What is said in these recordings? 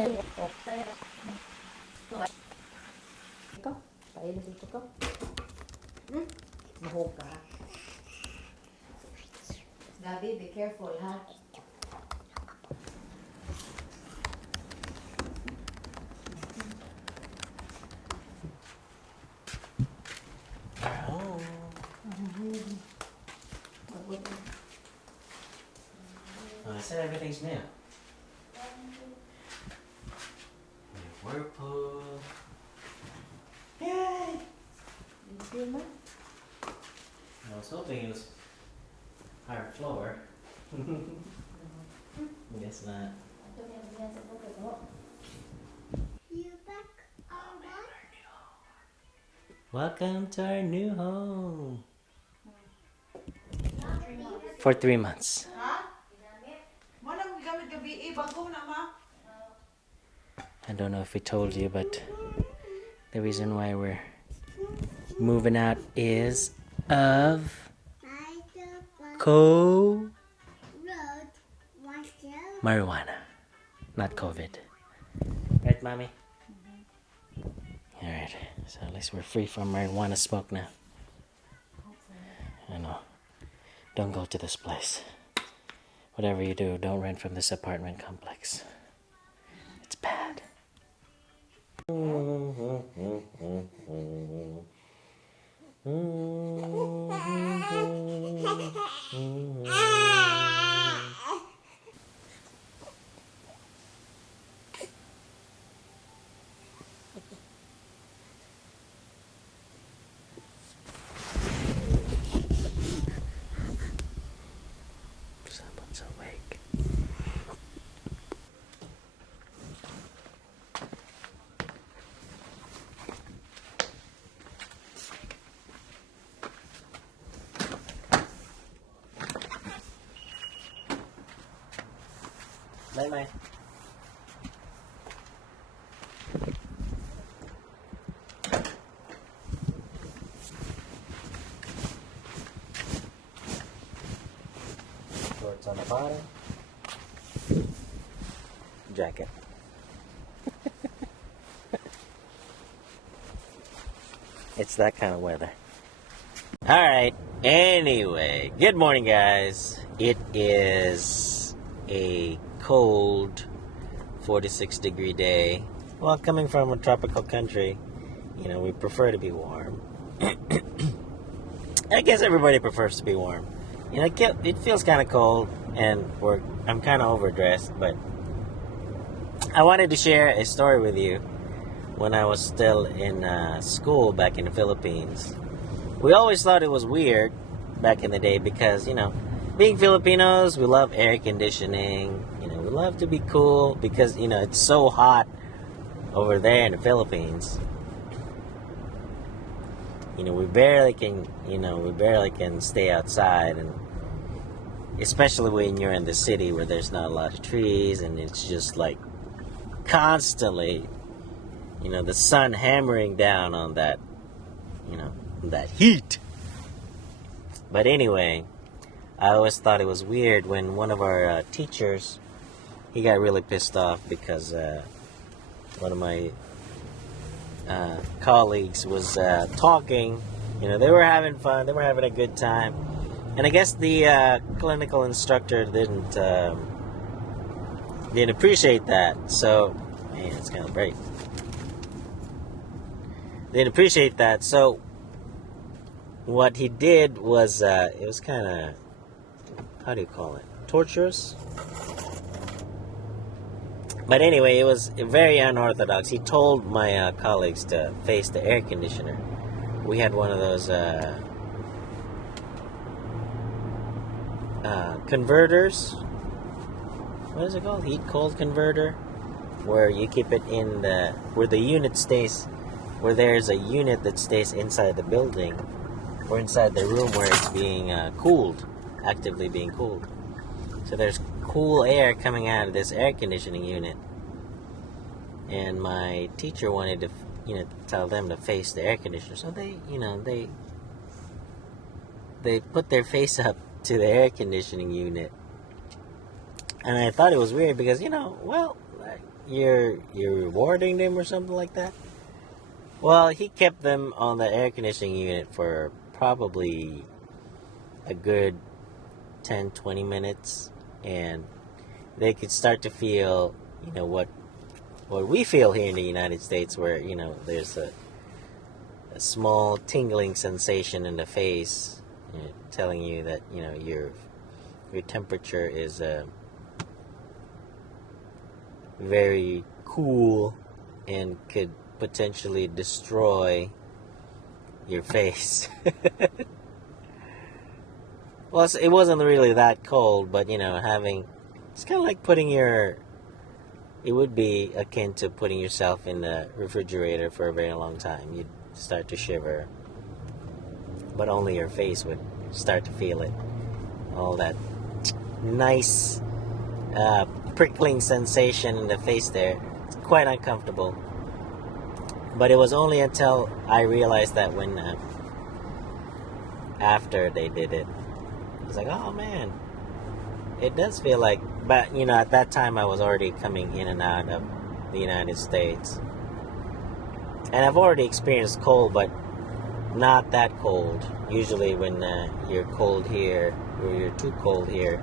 Ito, pailis ito ko. Mahog ka. Gabi, be careful, ha? I said everything's new. Whirlpool. Yay! I was hoping it was hard floor. Guess not. You back alright? Welcome to our new home. For 3 months. I don't know if we told you, but the reason why we're moving out is of marijuana, not COVID. Right, Mommy? Alright, so at least we're free from marijuana smoke now. I know. Don't go to this place. Whatever you do, don't rent from this apartment complex. It's bad. Someone's awake. Bye. Shorts on the bottom. Jacket. It's that kind of weather. Alright, anyway, good morning, guys. It is a cold 46-degree day. Well, coming from a tropical country, we prefer to be warm. I guess everybody prefers to be warm. It feels kind of cold, and I'm kind of overdressed, but I wanted to share a story with you. When I was still in school back in the Philippines, we always thought it was weird back in the day because, being Filipinos, we love air conditioning. We love to be cool because, it's so hot over there in the Philippines. We barely can stay outside, and especially when you're in the city where there's not a lot of trees and it's just like constantly, the sun hammering down on that, that heat. But anyway, I always thought it was weird when one of our teachers, he got really pissed off because one of my colleagues was talking. They were having fun. They were having a good time. And I guess the clinical instructor didn't appreciate that. So, man, it's kind of bright. Didn't appreciate that. So, what he did was, it was kind of, how do you call it? Torturous? But anyway, it was very unorthodox. He told my colleagues to face the air conditioner. We had one of those converters. What is it called? Heat-cold converter, where you keep it where the unit stays, where there's a unit that stays inside the building or inside the room where it's being cooled, actively being cooled. So there's cool air coming out of this air conditioning unit. And my teacher wanted to, tell them to face the air conditioner. So they put their face up to the air conditioning unit. And I thought it was weird because, you're rewarding them or something like that. Well, he kept them on the air conditioning unit for probably a good 10, 20 minutes, and they could start to feel, what we feel here in the United States, where, there's a small tingling sensation in the face, telling you that, your temperature is very cool and could potentially destroy your face. Well, it wasn't really that cold, but it's kind of like it would be akin to putting yourself in the refrigerator for a very long time. You'd start to shiver, but only your face would start to feel it. All that nice prickling sensation in the face there. It's quite uncomfortable. But it was only until I realized that when after they did it, I was like, oh man, it does feel like. But at that time I was already coming in and out of the United States, and I've already experienced cold, but not that cold. Usually when you're cold here, or you're too cold here,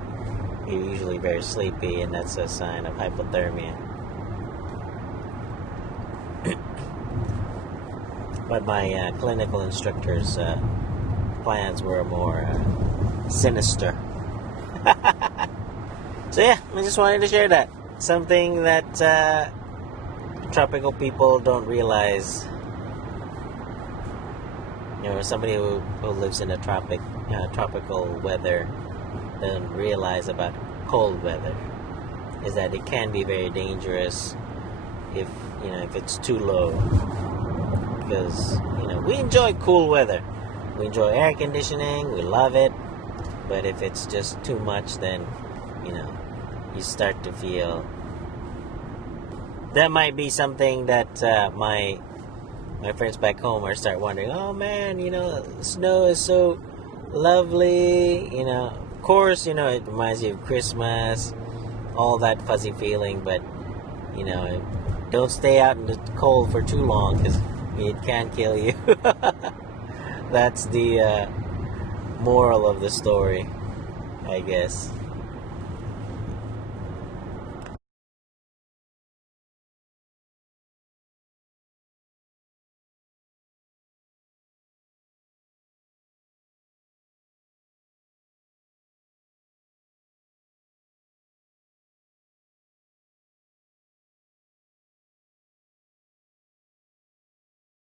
you're usually very sleepy, and that's a sign of hypothermia. But my clinical instructor's plans were more sinister. So yeah, I just wanted to share that. Something that tropical people don't realize. Somebody who lives in a tropical weather doesn't realize about cold weather, is that it can be very dangerous if it's too low. Because we enjoy cool weather, we enjoy air conditioning, we love it. But if it's just too much, then you start to feel. That might be something that my friends back home are start wondering. Oh man, snow is so lovely. Of course, it reminds you of Christmas, all that fuzzy feeling. But don't stay out in the cold for too long, because it can kill you. That's the moral of the story, I guess.